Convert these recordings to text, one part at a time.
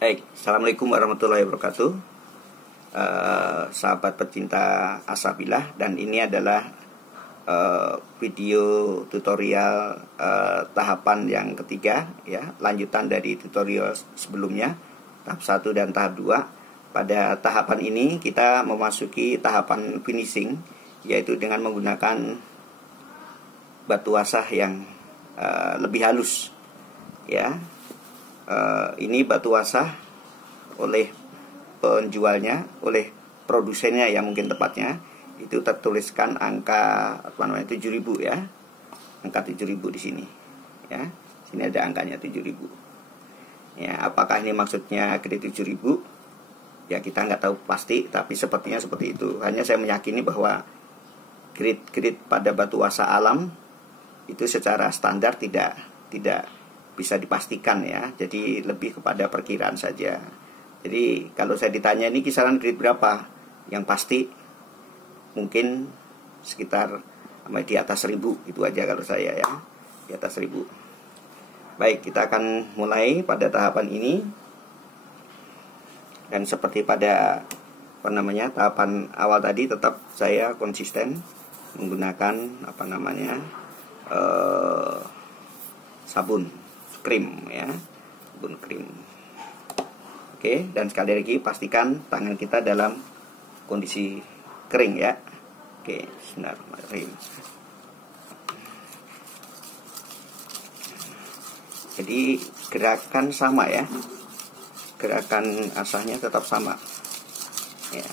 Baik, Assalamualaikum warahmatullahi wabarakatuh. Sahabat pecinta Asabilah, dan ini adalah video tutorial tahapan yang ketiga, ya, lanjutan dari tutorial sebelumnya, tahap 1 dan tahap 2. Pada tahapan ini kita memasuki tahapan finishing, yaitu dengan menggunakan batu asah yang lebih halus, ya. Ini batu asah oleh penjualnya, oleh produsennya ya mungkin tepatnya, itu tertuliskan angka 7.000 ya. Angka 7.000 di sini. Ya. Sini ada angkanya 7.000. Ya, apakah ini maksudnya grade 7.000? Ya kita nggak tahu pasti, tapi sepertinya seperti itu. Hanya saya meyakini bahwa grade pada batu asah alam itu secara standar tidak bisa dipastikan ya, jadi lebih kepada perkiraan saja. Jadi kalau saya ditanya ini kisaran grade berapa, yang pasti mungkin sekitar di atas 1.000, itu aja kalau saya ya, di atas 1.000. Baik, kita akan mulai pada tahapan ini, dan seperti pada tahapan awal tadi, tetap saya konsisten menggunakan sabun krim ya, sabun krim. Oke, dan sekali lagi pastikan tangan kita dalam kondisi kering ya. Oke, bismillahirrahmanirrahim. Jadi gerakan sama ya, gerakan asahnya tetap sama ya.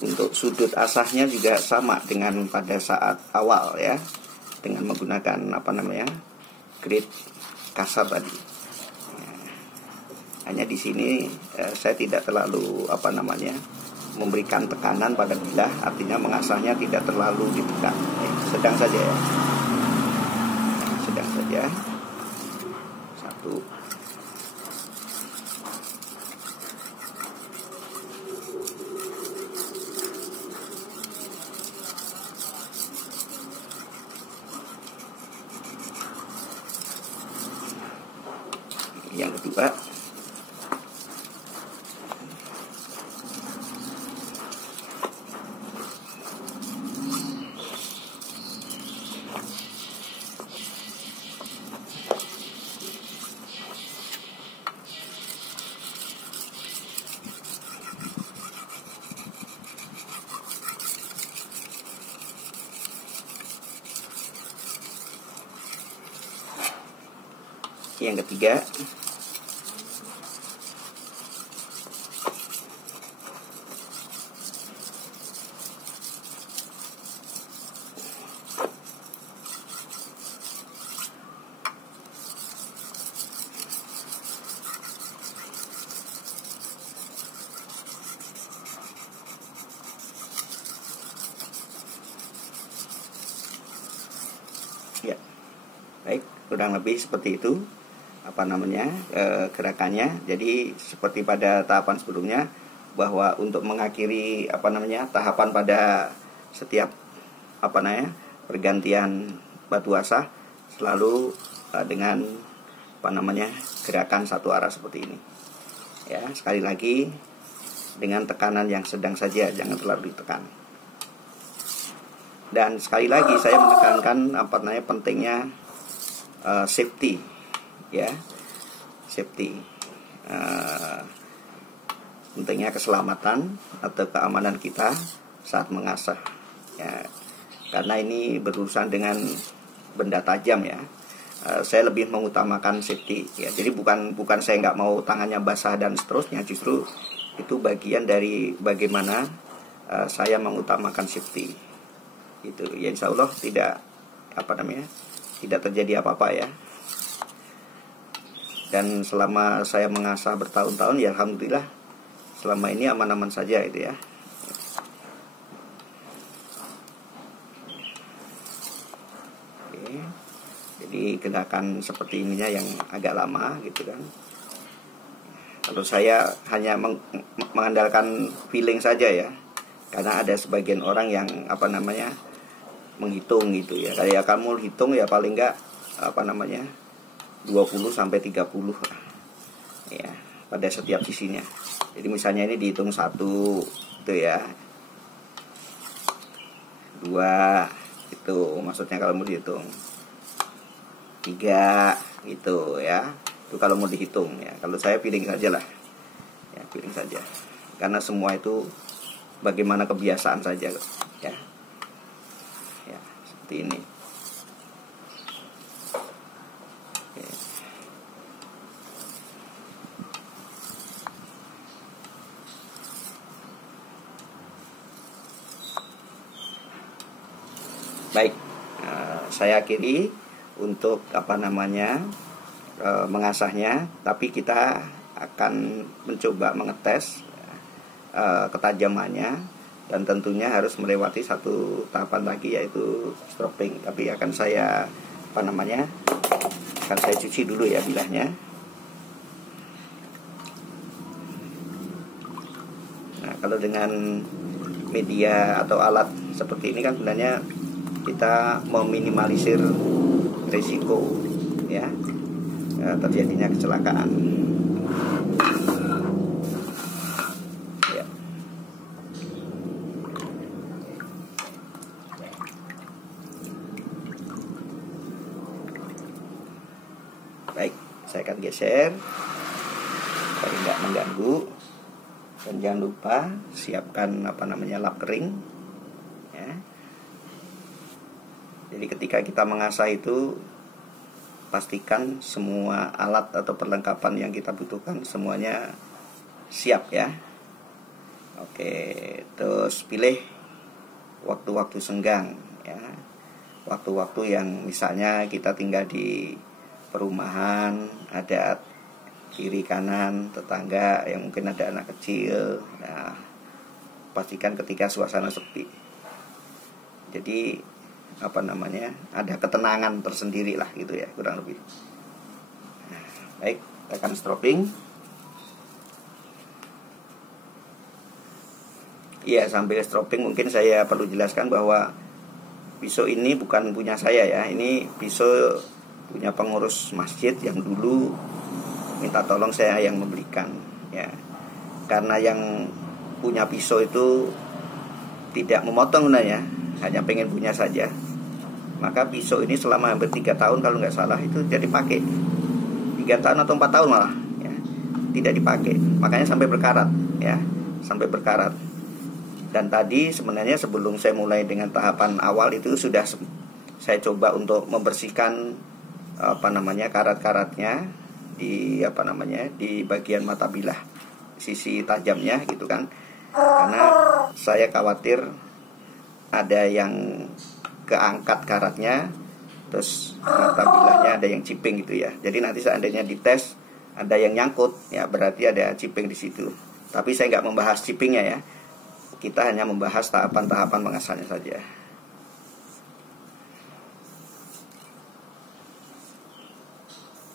Untuk sudut asahnya juga sama dengan pada saat awal ya, dengan menggunakan grade kasar tadi. Hanya di sini saya tidak terlalu memberikan tekanan pada bilah, artinya mengasahnya tidak terlalu ditekan, sedang saja ya, sedang saja. Satu. Yang kedua, yang ketiga, ya, baik, kurang lebih seperti itu gerakannya. Jadi seperti pada tahapan sebelumnya, bahwa untuk mengakhiri tahapan pada setiap pergantian batu asah selalu dengan gerakan satu arah seperti ini ya. Sekali lagi dengan tekanan yang sedang saja, jangan terlalu ditekan. Dan sekali lagi saya menekankan pentingnya safety ya, safety, pentingnya keselamatan atau keamanan kita saat mengasah ya, karena ini berurusan dengan benda tajam ya. Saya lebih mengutamakan safety ya, jadi bukan saya nggak mau tangannya basah dan seterusnya, justru itu bagian dari bagaimana saya mengutamakan safety itu ya. Insya Allah tidak tidak terjadi apa-apa ya. Dan selama saya mengasah bertahun-tahun ya alhamdulillah selama ini aman-aman saja itu ya. Oke. Jadi gerakan seperti ininya yang agak lama gitu kan. Kalau saya hanya mengandalkan feeling saja ya, karena ada sebagian orang yang menghitung gitu ya. Kayak kamu hitung ya paling enggak 20 sampai 30 ya. pada setiap sisinya. Jadi misalnya ini dihitung 1 itu ya, 2 itu maksudnya kalau mau dihitung, 3 gitu ya, itu kalau mau dihitung ya. Kalau saya piring saja lah ya, piring saja, karena semua itu bagaimana kebiasaan saja ya. Ya seperti ini. Oke. Baik, saya akhiri untuk mengasahnya, tapi kita akan mencoba mengetes ketajamannya, dan tentunya harus melewati satu tahapan lagi, yaitu stropping. Tapi akan saya cuci dulu ya bilahnya. Nah, kalau dengan media atau alat seperti ini kan sebenarnya kita meminimalisir risiko ya terjadinya kecelakaan. Ya. Baik, saya akan geser supaya tidak mengganggu, dan jangan lupa siapkan lap kering ya. Jadi ketika kita mengasah itu, pastikan semua alat atau perlengkapan yang kita butuhkan semuanya siap ya. Oke, terus pilih waktu-waktu senggang ya. Waktu-waktu yang misalnya kita tinggal di perumahan, ada kiri kanan tetangga yang mungkin ada anak kecil. Nah, pastikan ketika suasana sepi. Jadi ada ketenangan tersendiri lah gitu ya, kurang lebih. Nah, baik, tekan stropping. Iya, sambil stropping mungkin saya perlu jelaskan bahwa pisau ini bukan punya saya ya. Ini pisau punya pengurus masjid yang dulu minta tolong saya yang membelikan ya. Karena yang punya pisau itu tidak memotong sebenarnya, hanya pengen punya saja. Maka pisau ini selama hampir 3 tahun kalau nggak salah itu tidak dipakai. 3 tahun atau 4 tahun malah ya, tidak dipakai. Makanya sampai berkarat ya, sampai berkarat. Dan tadi sebenarnya sebelum saya mulai dengan tahapan awal itu sudah saya coba untuk membersihkan karat-karatnya di di bagian mata bilah sisi tajamnya gitu kan. Karena saya khawatir ada yang keangkat karatnya, terus mata bilahnya ada yang ciping gitu ya. Jadi nanti seandainya dites ada yang nyangkut ya, berarti ada ciping di situ. Tapi saya nggak membahas cipingnya ya. Kita hanya membahas tahapan-tahapan mengasahnya saja.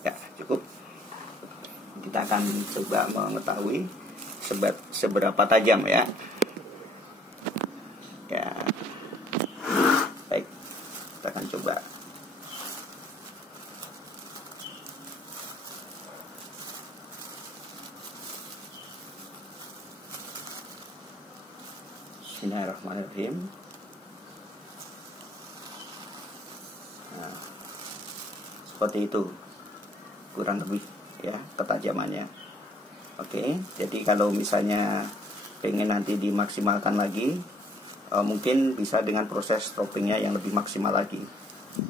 Ya, cukup. Kita akan coba mengetahui seberapa tajam ya. Ya. Baik. Kita akan coba. Bismillahirrahmanirrahim. Nah, seperti itu kurang lebih ya ketajamannya. Oke, jadi kalau misalnya pengen nanti dimaksimalkan lagi, mungkin bisa dengan proses stroppingnya yang lebih maksimal lagi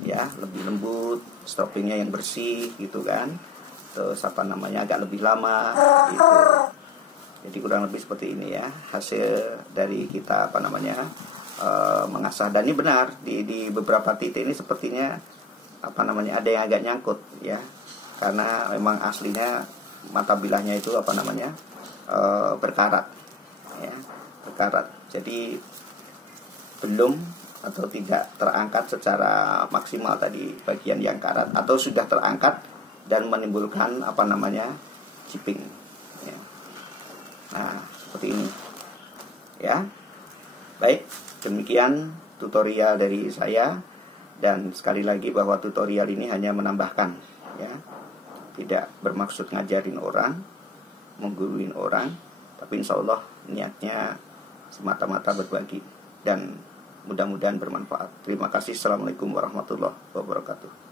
ya, lebih lembut, stroppingnya yang bersih gitu kan, terus agak lebih lama gitu. Jadi kurang lebih seperti ini ya hasil dari kita mengasah. Dan ini benar di beberapa titik ini sepertinya ada yang agak nyangkut ya, karena memang aslinya mata bilahnya itu berkarat ya, berkarat. Jadi belum atau tidak terangkat secara maksimal tadi bagian yang karat, atau sudah terangkat dan menimbulkan ciping ya. Nah, seperti ini ya. Baik, demikian tutorial dari saya. Dan sekali lagi bahwa tutorial ini hanya menambahkan ya, tidak bermaksud ngajarin orang, mengguruin orang, tapi insya Allah niatnya semata-mata berbagi, dan mudah-mudahan bermanfaat. Terima kasih. Assalamualaikum warahmatullahi wabarakatuh.